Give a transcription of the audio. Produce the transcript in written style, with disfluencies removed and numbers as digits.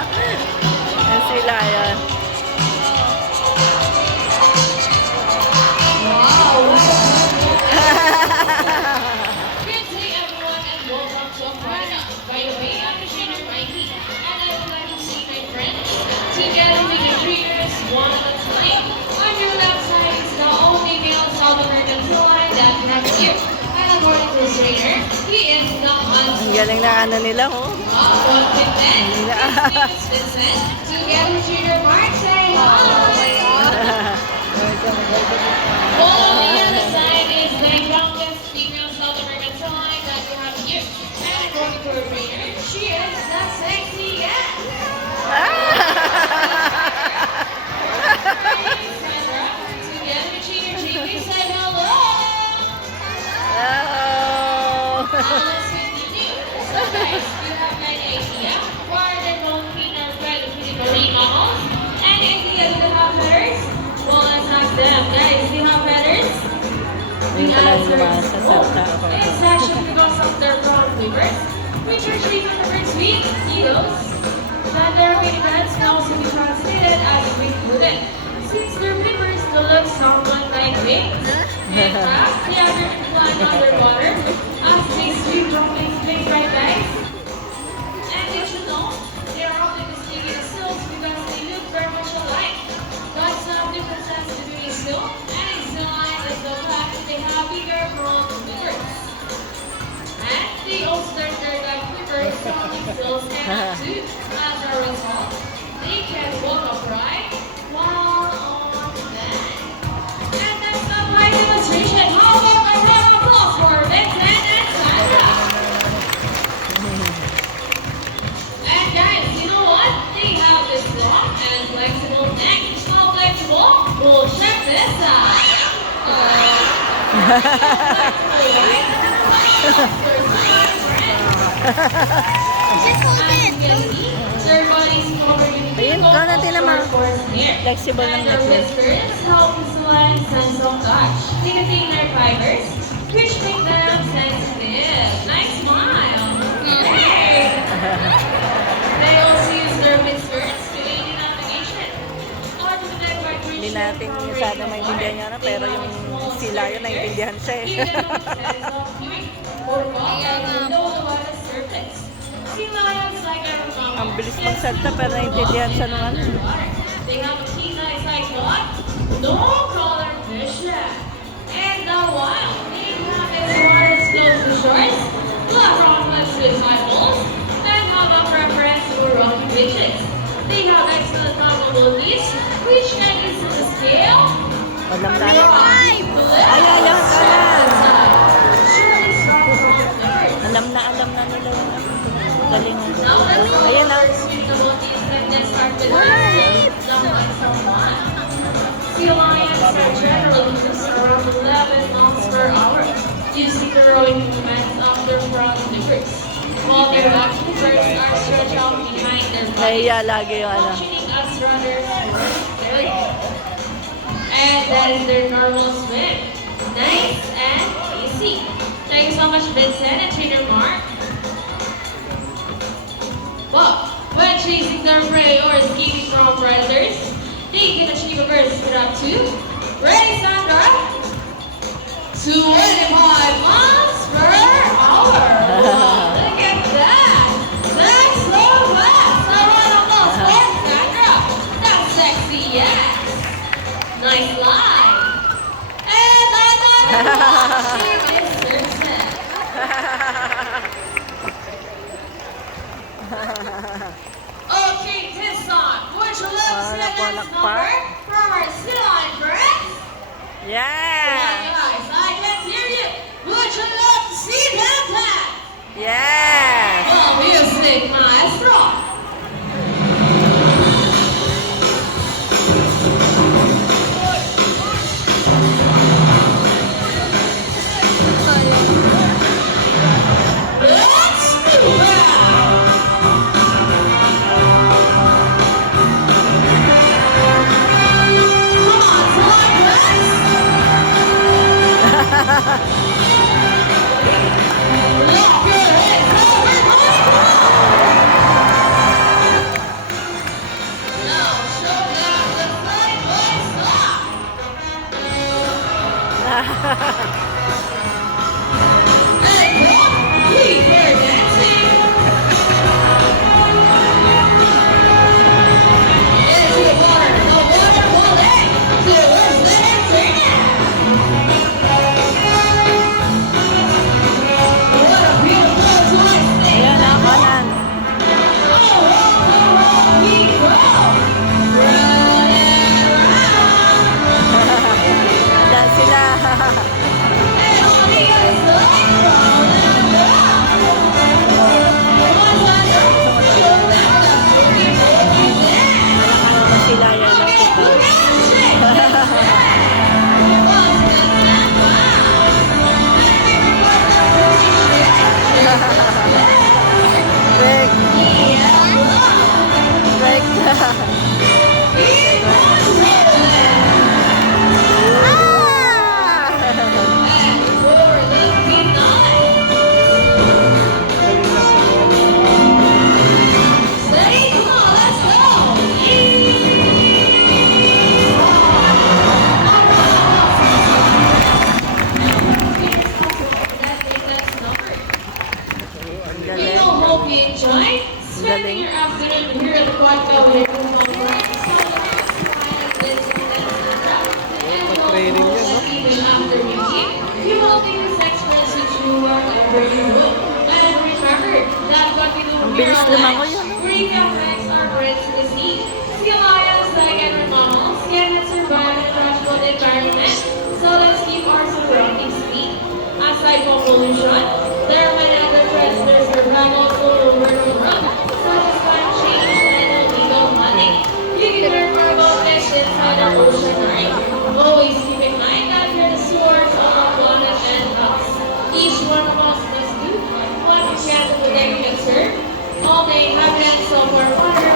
Yan sila yan. Good day, everyone, and welcome to Aquana. By the way, I'm the trainer Mikey, and I would like to see my friends. Together we can trainers one at a time. On your left side is the only male South American feline that we have here. And according to the trainer, he is the Ang galing na ano nila, oh. His name is Vincent. Together with trainer Mark, say hi. On the other side is the youngest female South American feline that we have here. And according to her trainer, she is the sexiest. Sandra, together with trainer JP, say hello. Oh. Let's continue. So guys, you have an idea why they're walking or trying to pretty marine mammals? Any idea do they have feathers? Well, let's ask them. Guys, do you have feathers? The Yung pala answer yung is sa no. salta. It's actually because of their brown flavors, which are treated for sweet mosquitoes. That their main can also be translated as sweet wooden. Since their flavors don't look somewhat like wings, in fact, they are driven flying underwater as they swim from wings made by guys. And you should know, they are often mistaken as seals because they look very much alike. But some differences between a seal and a sealine is the fact that they have bigger broad flippers. And they also turn their back flippers from seals cannot do. As a result, they can walk upright while on land. And that's the flight demonstration. How about a round of applause for Vincent and Sandra? And guys, you know what? They have this long and flexible neck. How flexible? Well, check this out. Their bodies covered in Ayun, ikaw natin naman. hair. Flexible ng And their neck. whiskers help visualize sense of touch. They contain nerve fibers, which make them sensitive. Nice smile. Hey! They also use their whiskers to aid in navigation. Or to detect vibration Hindi natin from sana radio maintindihan wire. niya na, They pero have yung small sila yun, naiintindihan siya eh. Even with sense of hearing or walking below the water surface. Sea lions, like every mammal, Ang bilis magsalta, pero naiintindihan siya nung ano. they have a keen eyes like what? No color vision. And the wild, they have its waters close to shores, black rock ones with high holes, and have a preference for rocky beaches. They have excellent abilities, which can easily scale. Alam na. Ay, Ay, tama. surely start from the earth. Alam na nila yun. Galing. Now let's go Ayan na. over suitabilities and then start with the one. Sea lions are generally just around 11 miles per hour, using the rowing movements of their front flippers, while their back flippers are stretched out behind their bodies, Nahiya lagi yung ano. functioning as rudders or steering. And that is their normal swim. Nice and easy. Thank you so much, Vincent and trainer Mark. But when chasing their prey or escaping from predators, they can achieve a burst speed up to, ready Sandra, 25 miles per hour. Wow, look at that. That's so fast. A round of applause for Sandra. That's sexy, yes. Nice line. And another one. She deserves it. Okay, this time, would you love to say the next number from our Sea-Lion friends? Yeah! Guys, I can't hear you. Would you love to see them clap? Yes! Well, music, maestro. Let's move out. Come on, fly, let's lock your heads over. We are dancing into the water. The water falling towards the internet. What a beautiful twist. Ayan na, kanan. We go. Round and round. Ayan sila. And on the other side, round and round. Once I know you're not a beautiful man. Ano sila yan ang kita. Break. Break. We all hope you enjoy spending your afternoon here at the Quadco with your home even after you eat, you will be this experience you wherever you go. And remember that what we do Ang here bilis on lumangoy, Lunch, ano? bring your friends or friends to see. Sea lions, like every mammals, can survive in a controlled environment. So let's keep our surroundings clean. Aside from pollution, there are many other threats their survival to the world, such as climate change and illegal hunting. You can learn more about this inside our ocean line. Always keep in mind that you're the source of our planet and us. Each one of us must do what we can to protect and serve all the inhabitants of our water